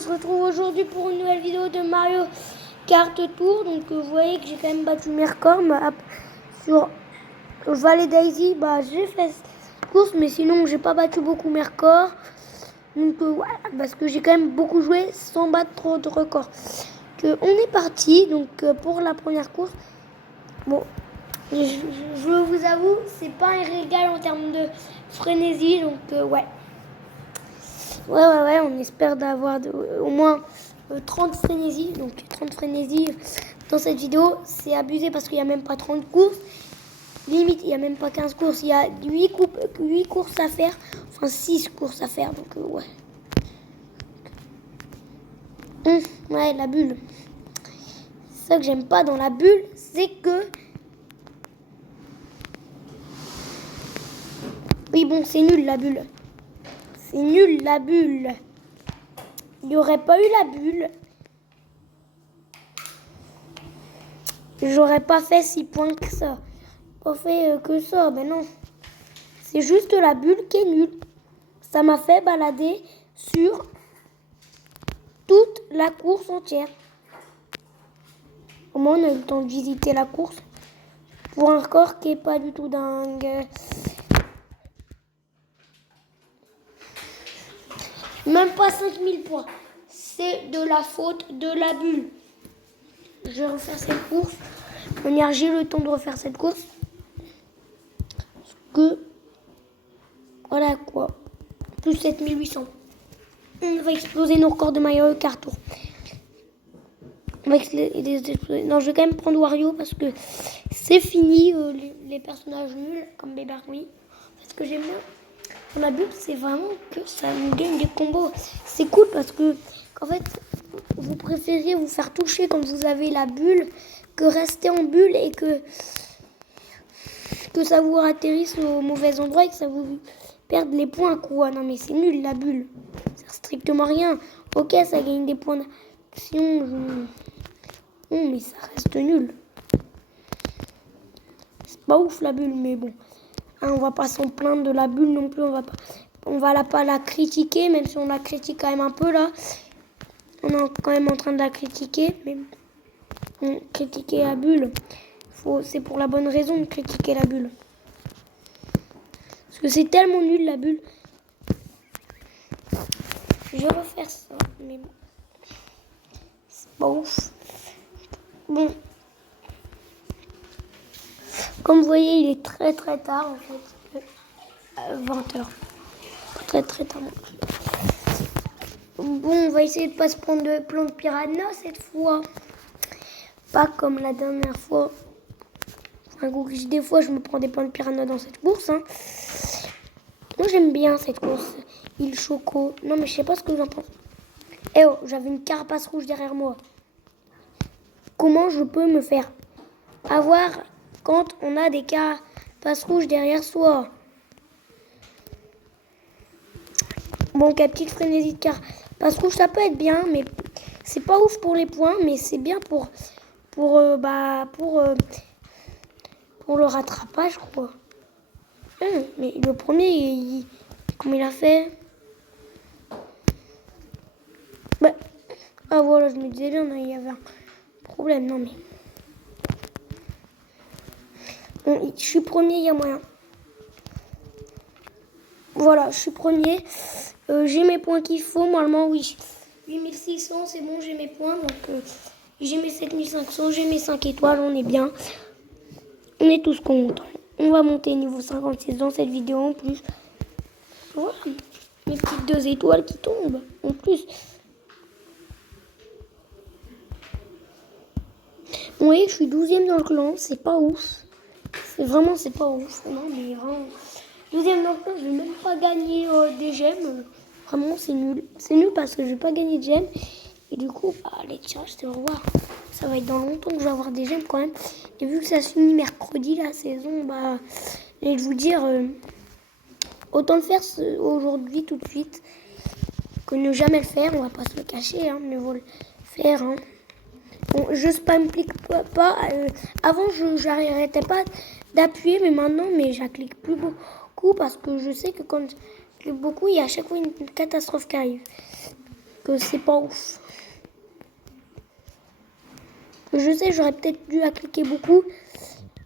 on se retrouve aujourd'hui pour une nouvelle vidéo de Mario Kart Tour. Donc vous voyez que j'ai quand même battu mes records. Sur Valley Daisy, j'ai fait cette course, mais sinon j'ai pas battu beaucoup mes records. Donc voilà, parce que j'ai quand même beaucoup joué sans battre trop de records. On est parti donc pour la première course. Bon, je vous avoue, c'est pas un régal en termes de frénésie, donc ouais, on espère d'avoir au moins 30 frénésies. Donc 30 frénésies dans cette vidéo, c'est abusé parce qu'il n'y a même pas 30 courses. Limite, il n'y a même pas 15 courses. Il y a 8 courses à faire. Enfin, 6 courses à faire. Donc, ouais. Ouais, la bulle. C'est ça que j'aime pas dans la bulle, c'est que... Oui, bon, c'est nul la bulle. C'est nul la bulle. Il n'y aurait pas eu la bulle. J'aurais pas fait 6 points que ça. Pas fait que ça, ben non. C'est juste la bulle qui est nulle. Ça m'a fait balader sur toute la course entière. Au moins, on a eu le temps de visiter la course. Pour un record qui est pas du tout dingue. Même pas 5000 points. C'est de la faute de la bulle. Je vais refaire cette course. J'ai le temps de refaire cette course. Parce que... Voilà quoi. Plus 7800. On va exploser nos records de Mario Kart Tour. On va exploser. Non, je vais quand même prendre Wario parce que c'est fini les personnages nuls comme Bébé. Ce que j'aime bien dans la bulle, c'est vraiment que ça nous gagne des combos. C'est cool parce que en fait, vous préférez vous faire toucher quand vous avez la bulle que rester en bulle et que ça vous atterrisse au mauvais endroit et que ça vous perde les points, quoi. Non mais c'est nul la bulle. Ça sert strictement rien. Ok, ça gagne des points d'action. Non, mais ça reste nul. C'est pas ouf la bulle, mais bon. On va pas s'en plaindre de la bulle non plus. On va pas la critiquer, même si on la critique quand même un peu là. On est quand même en train de la critiquer, mais critiquer la bulle, c'est pour la bonne raison de critiquer la bulle. Parce que c'est tellement nul la bulle. Je vais refaire ça, mais bon. C'est pas ouf. Bon. Comme vous voyez, il est très très tard en fait. 20h. Très très tard. Bon, on va essayer de pas se prendre de plan de piranha cette fois. Pas comme la dernière fois. Enfin, des fois, je me prends des plans de piranha dans cette course. Moi, j'aime bien cette course. Il Choco. Non, mais je sais pas ce que vous en pensez. Eh oh, j'avais une carapace rouge derrière moi. Comment je peux me faire avoir quand on a des carapaces rouges derrière soi? Bon, quelle petite frénésie de carapace rouge, ça peut être bien, mais c'est pas ouf pour les points, mais c'est bien pour le rattrapage, quoi. Mais le premier, comment il a fait? Ah voilà, je me disais bien, il y avait un problème, non mais... Bon, je suis premier, il y a moyen. Voilà, je suis premier. J'ai mes points qu'il faut, normalement, oui. 8600, c'est bon, j'ai mes points. Donc, j'ai mes 7500, j'ai mes 5 étoiles, on est bien. On est tous contents. On va monter niveau 56 dans cette vidéo en plus. Voilà, mes petites 2 étoiles qui tombent en plus. Vous voyez, je suis 12e dans le clan, c'est pas ouf. C'est pas ouf. Non, mais vraiment. 12e dans le clan, je vais même pas gagner des gemmes. Vraiment, c'est nul. C'est nul parce que je vais pas gagner de gemmes. Et du coup, allez, ciao, je te revois. Ça va être dans longtemps que je vais avoir des gemmes quand même. Et vu que ça se finit mercredi la saison, je vais vous dire, autant le faire aujourd'hui tout de suite que ne jamais le faire. On va pas se le cacher, mais vaut le faire. Bon, je spam-clique pas. Avant, je n'arrêtais pas d'appuyer, mais maintenant, je clique plus beaucoup parce que je sais que quand je clique beaucoup, il y a à chaque fois une catastrophe qui arrive. que c'est pas ouf. Je sais, j'aurais peut-être dû à cliquer beaucoup.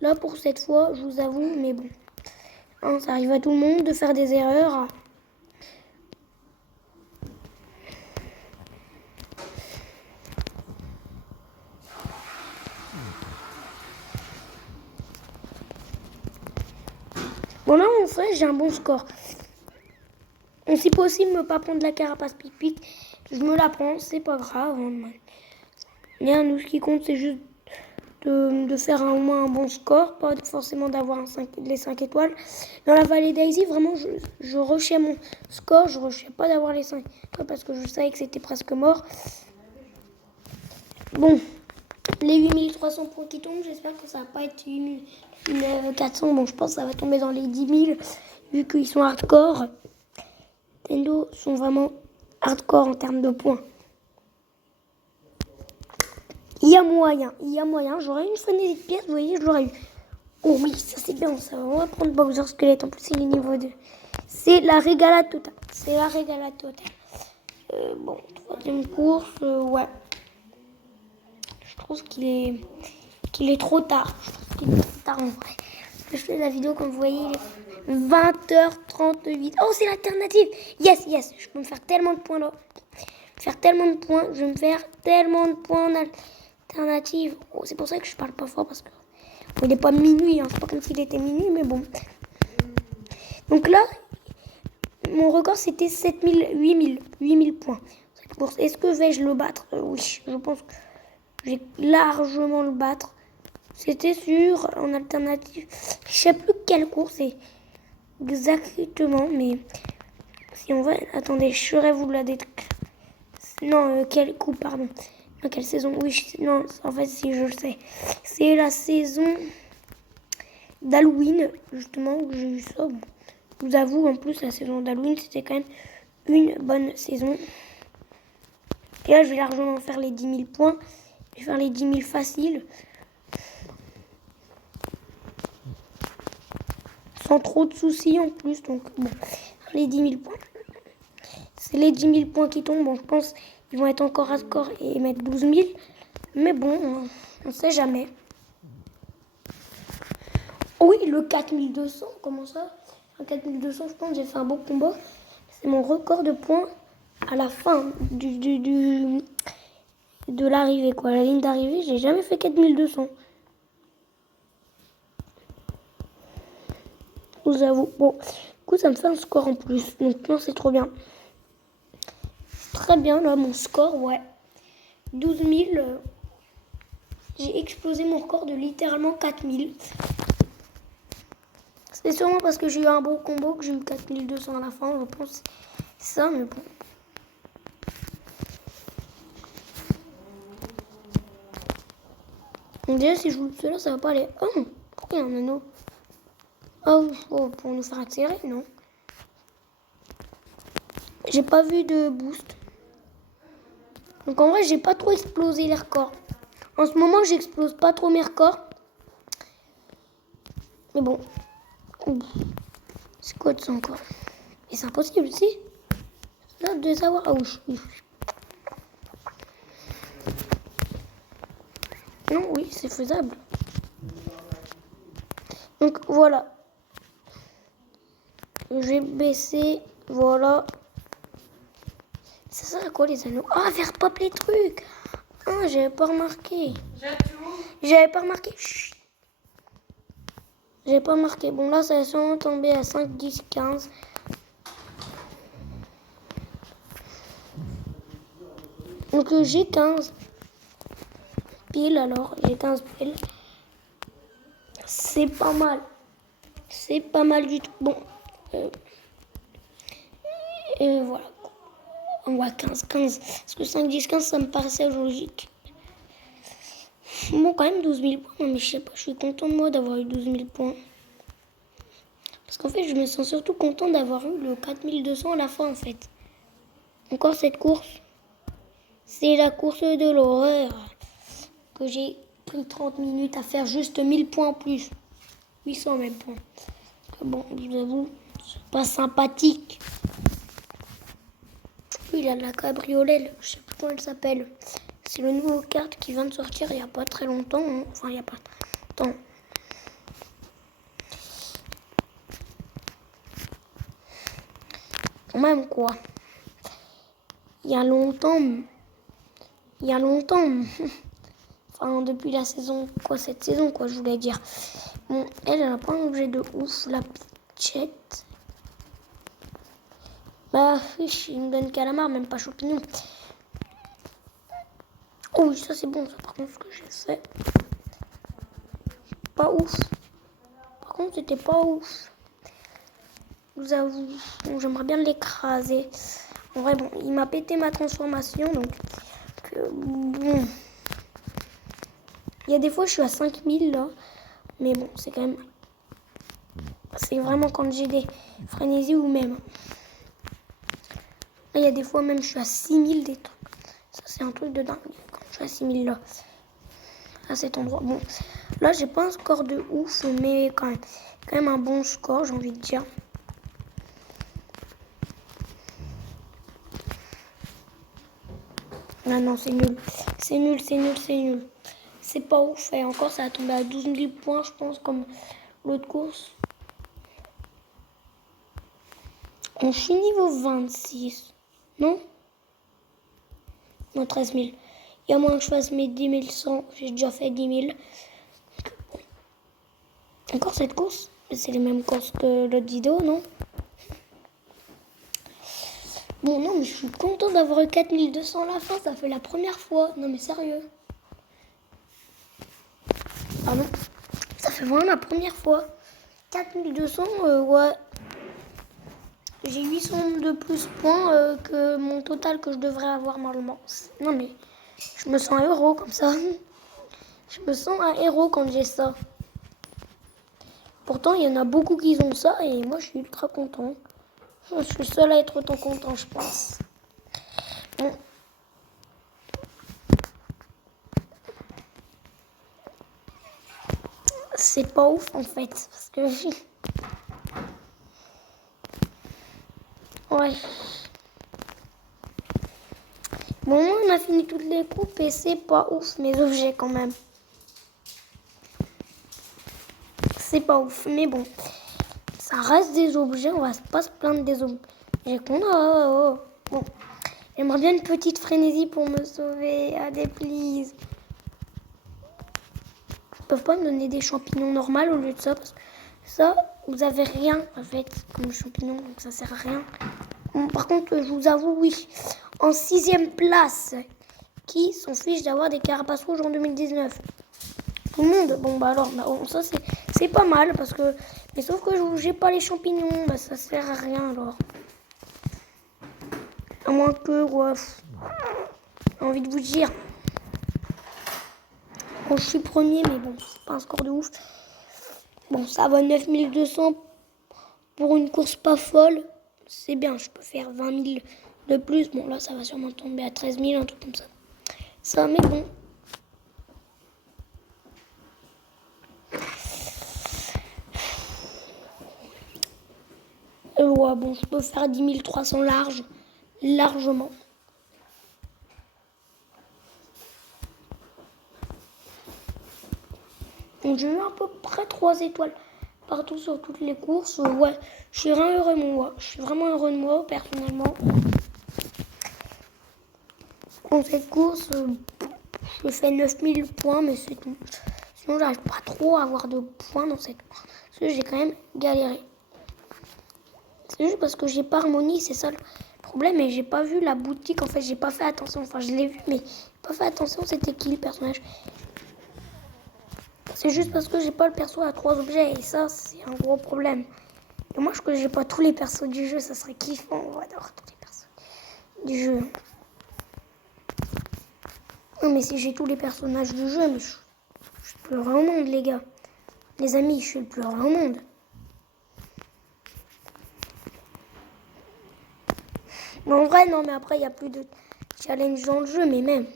Là, pour cette fois, je vous avoue, mais bon. Hein, ça arrive à tout le monde de faire des erreurs. Bon, là, en fait, j'ai un bon score. Si possible, ne pas prendre la carapace pic-pic. Je me la prends, c'est pas grave. Mais nous, ce qui compte, c'est juste de faire au moins un bon score, pas forcément d'avoir les 5 étoiles. Dans la vallée Daisy, vraiment, je rushais mon score, je rushais pas d'avoir les 5 étoiles parce que je savais que c'était presque mort. Bon, les 8300 points qui tombent, j'espère que ça va pas être 8400. Bon, je pense que ça va tomber dans les 10 000, vu qu'ils sont hardcore. Nintendo sont vraiment hardcore en termes de points. Il y a moyen. J'aurais une fenêtre de pièces, vous voyez, je l'aurais eu. Oh oui, ça c'est bien, ça. On va prendre Bowser Squelette, en plus il est niveau 2. C'est la régalade totale. Bon, troisième course, ouais. Je trouve qu'il est trop tard. Je trouve qu'il est trop tard en vrai. Je fais la vidéo, comme vous voyez, il est 20h38. Oh, c'est l'alternative. Yes. Je peux me faire tellement de points là. Je vais me faire tellement de points en alternative. Oh, c'est pour ça que je parle pas fort parce que il n'est pas minuit. Hein. C'est pas comme s'il était minuit, mais bon. Donc là, mon record c'était 8000 points. Cette course. Est-ce que vais-je le battre? Oui, je pense que je vais largement le battre. C'était sûr en alternative. Je sais plus quelle course c'est exactement, mais si on va. Attendez, je saurais vous la décrire. Non, quelle coupe, pardon. Non, quelle saison? Oui, non, en fait, si je le sais. C'est la saison d'Halloween, justement, où j'ai eu ça. Bon, je vous avoue, en plus, la saison d'Halloween, c'était quand même une bonne saison. Et là, je vais largement faire les 10 000 points. Je vais faire les 10 000 faciles. Sans trop de soucis en plus. Donc, bon, les 10 000 points. C'est les 10 000 points qui tombent. Bon, je pense qu'ils vont être encore à score et mettre 12 000. Mais bon, on ne sait jamais. Oui, le 4200, comment ça? Le 4200, je pense que j'ai fait un bon combat. C'est mon record de points à la fin de l'arrivée, quoi. La ligne d'arrivée, j'ai jamais fait 4200. Je vous avoue. Bon, du coup, ça me fait un score en plus. Donc, non, c'est trop bien. Très bien, là, mon score, ouais. 12 000. J'ai explosé mon record de littéralement 4000. C'est sûrement parce que j'ai eu un bon combo que j'ai eu 4200 à la fin, je pense. C'est ça, mais bon. Donc déjà, si je joue cela, ça va pas aller. Oh, pourquoi il y a un anneau? Oh, pour nous faire accélérer, non. J'ai pas vu de boost. Donc en vrai, j'ai pas trop explosé les records. En ce moment, j'explose pas trop mes records. Mais bon. C'est quoi de ça encore? Et c'est impossible, si. Là, de savoir. Ah oui. Non, oui, c'est faisable. Donc voilà. Je vais baisser. Voilà. Ça sert à quoi les anneaux? Ah, faire pop les trucs. Ah, j'avais pas remarqué. J'avais pas remarqué. Bon, là, ça va sûrement tomber à 5, 10, 15. Donc, j'ai 15 piles, alors. J'ai 15 piles. C'est pas mal. C'est pas mal du tout. Bon. Voilà. On voit 15. Parce que 5, 10, 15, ça me paraissait logique. Bon, quand même 12 000 points. Mais je sais pas, je suis content de moi d'avoir eu 12 000 points. Parce qu'en fait, je me sens surtout content d'avoir eu le 4200 à la fin, en fait. Encore cette course. C'est la course de l'horreur. Que j'ai pris 30 minutes à faire juste 1000 points en plus. 800 même points. Bon, je vous avoue, c'est pas sympathique. Oui, il a la cabriolet, je sais plus comment elle s'appelle. C'est le nouveau carte qui vient de sortir il n'y a pas très longtemps. Hein. Enfin, il n'y a pas longtemps. Quand même, quoi. Il y a longtemps. Enfin, depuis la saison, quoi, cette saison, quoi, je voulais dire. Bon, elle n'a pas un objet de ouf, la pitchette. Bah, il me donne calamar, même pas champignon. Oh oui, ça c'est bon, ça, par contre, ce que j'ai fait. Pas ouf. Par contre, c'était pas ouf. Je vous avoue, bon, j'aimerais bien l'écraser. En vrai, bon, il m'a pété ma transformation, donc... bon. Il y a des fois, je suis à 5000, là. Mais bon, c'est quand même... C'est vraiment quand j'ai des frénésies ou même... Là, il y a des fois, même, je suis à 6000 des trucs. Ça, c'est un truc de dingue. Quand je suis à 6000, là. À cet endroit. Bon, là, j'ai pas un score de ouf, mais quand même un bon score, j'ai envie de dire. Ah non, c'est nul. C'est nul, c'est nul, c'est nul. C'est pas ouf. Et encore, ça a tombé à 12 000 points, je pense, comme l'autre course. Je suis niveau 26. Non? Non, 13 000. Il y a moins que je fasse mes 10 100. J'ai déjà fait 10 000. Encore cette course? C'est les mêmes courses que l'autre vidéo, non? Bon, non, mais je suis content d'avoir eu 4200 à la fin. Ça fait la première fois. Non, mais sérieux. Ah non. Ça fait vraiment la première fois. 4200, ouais. J'ai 800 de plus points que mon total que je devrais avoir normalement. Non, mais je me sens un héros comme ça. Je me sens un héros quand j'ai ça. Pourtant, il y en a beaucoup qui ont ça et moi, je suis ultra content. Je suis seule à être autant content, je pense. Bon. C'est pas ouf, en fait. Parce que... Ouais. Bon, on a fini toutes les coupes et c'est pas ouf, mes objets, quand même. C'est pas ouf, mais bon. Ça reste des objets, on va pas se plaindre des objets qu'on a. Bon, j'aimerais bien une petite frénésie pour me sauver. Allez, please. Ils peuvent pas me donner des champignons normaux au lieu de ça, parce que ça, vous avez rien, en fait, comme champignon, donc ça sert à rien. Bon, par contre, je vous avoue, oui. En 6e place, qui s'en fiche d'avoir des carapaces rouges en 2019? Tout le monde. Bon, bah alors, ça, c'est pas mal, parce que... Mais sauf que j'ai pas les champignons, bah ça sert à rien, alors. À moins que, ouais, j'ai envie de vous dire. Bon, je suis premier, mais bon, c'est pas un score de ouf. Bon, ça va, 9200 pour une course pas folle. C'est bien, je peux faire 20 000 de plus. Bon, là, ça va sûrement tomber à 13 000, un truc comme ça. Ça, mais bon. Ouais, bon, je peux faire 10 300 largement. Donc, j'ai eu à peu près 3 étoiles partout sur toutes les courses. Ouais, je suis vraiment heureux de moi. Je suis vraiment heureux de moi, personnellement. Dans cette course, je fais 9000 points, mais c'est tout. Sinon, j'arrive pas trop à avoir de points dans cette course. Parce que j'ai quand même galéré. C'est juste parce que j'ai pas harmonie, c'est ça le problème. Et j'ai pas vu la boutique. En fait, j'ai pas fait attention. Enfin, je l'ai vu, mais j'ai pas fait attention. C'était qui le personnage? C'est juste parce que j'ai pas le perso à 3 objets. Et ça, c'est un gros problème. Et moi, je que j'ai pas tous les persos du jeu. Ça serait kiffant. On va avoir tous les persos du jeu. Non, mais si j'ai tous les personnages du jeu, mais je suis le plus heureux au monde, les gars. Les amis, je suis le plus heureux au monde. Mais en vrai, non, mais après, il n'y a plus de challenge dans le jeu, mais même.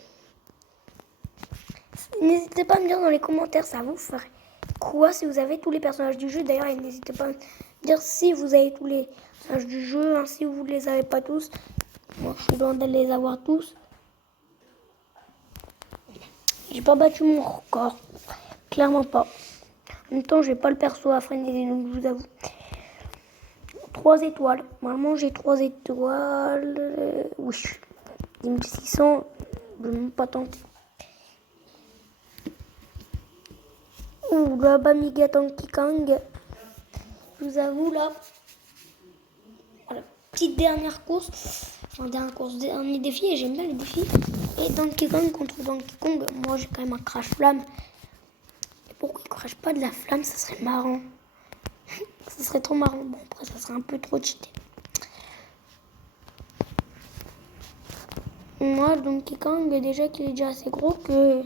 N'hésitez pas à me dire dans les commentaires, ça vous ferait quoi si vous avez tous les personnages du jeu. D'ailleurs, n'hésitez pas à me dire si vous avez tous les personnages du jeu, hein, si vous ne les avez pas tous. Moi, je suis loin de les avoir tous. J'ai pas battu mon record. Clairement pas. En même temps, j'ai pas le perso à freiner, donc je vous avoue. 3 étoiles. Normalement, j'ai 3 étoiles. Oui. 10 600. Je ne vais même pas tenter. Ouh, là, Bamiga Donkey Kong. Je vous avoue, là. Voilà. Petite dernière course. Enfin, dernier défi. Et j'aime bien les défis. Et Donkey Kong contre Donkey Kong. Moi, j'ai quand même un crash flamme. Et pourquoi il crache pas de la flamme? Ça serait marrant. Ça serait trop marrant. Bon, après, ça serait un peu trop cheaté. Moi, Donkey Kong, déjà qu'il est déjà assez gros que...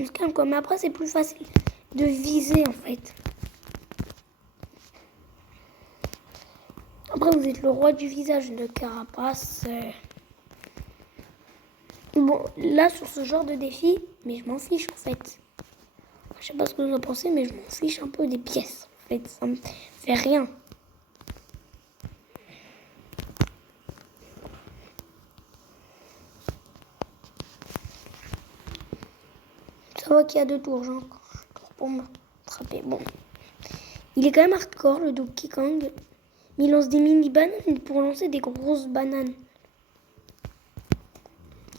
On se calme quoi. Mais après, c'est plus facile de viser, en fait. Après, vous êtes le roi du visage de Carapace. Bon, là, sur ce genre de défi, mais je m'en fiche, en fait. Je sais pas ce que vous en pensez, mais je m'en fiche un peu des pièces. En fait, ça me fait rien. Ça va qu'il y a 2 tours, genre, pour m'attraper. Bon. Il est quand même hardcore, le Donkey Kong. Mais il lance des mini-bananes pour lancer des grosses bananes.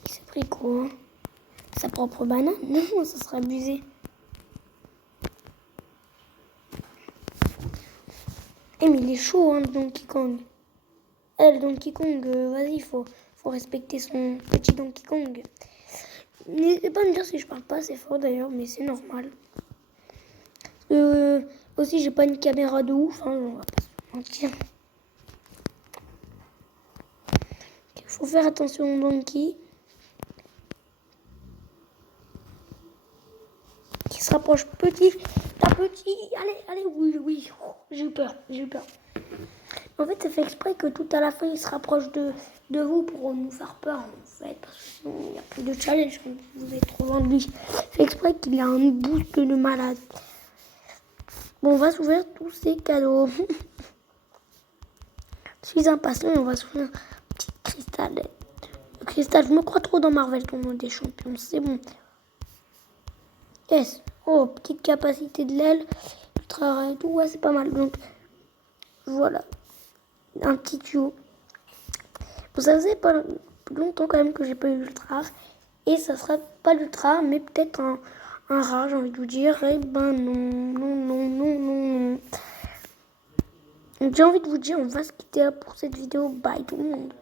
Il s'est pris quoi? Sa propre banane? Non, ça serait abusé. Eh, mais il est chaud, hein, le Donkey Kong. Le Donkey Kong, vas-y, faut respecter son petit Donkey Kong. N'hésitez pas à me dire si je parle pas assez fort d'ailleurs, mais c'est normal. Aussi, j'ai pas une caméra de ouf, hein, on va pas se mentir. Il faut faire attention au Donkey. Qui se rapproche petit à petit. Allez, oui. Oh, j'ai eu peur. En fait, ça fait exprès que tout à la fin, il se rapproche de vous pour nous faire peur, en fait. Parce que sinon, il n'y a plus de challenge quand vous êtes trop loin de lui. Ça fait exprès qu'il a un boost de malade. Bon, on va s'ouvrir tous ces cadeaux. Je suis impatient et on va s'ouvrir un petit cristal. Le cristal, je me crois trop dans Marvel, tournoi des champions. C'est bon. Yes. Oh, petite capacité de l'aile. Ultra rare et tout. Ouais, c'est pas mal. Donc, voilà. Un petit tuyau. Bon, ça faisait pas longtemps quand même que j'ai pas eu l'ultra rare. Et ça sera pas l'ultra rare, mais peut-être un rare, j'ai envie de vous dire. Eh ben non. Donc, j'ai envie de vous dire, on va se quitter là pour cette vidéo. Bye tout le monde.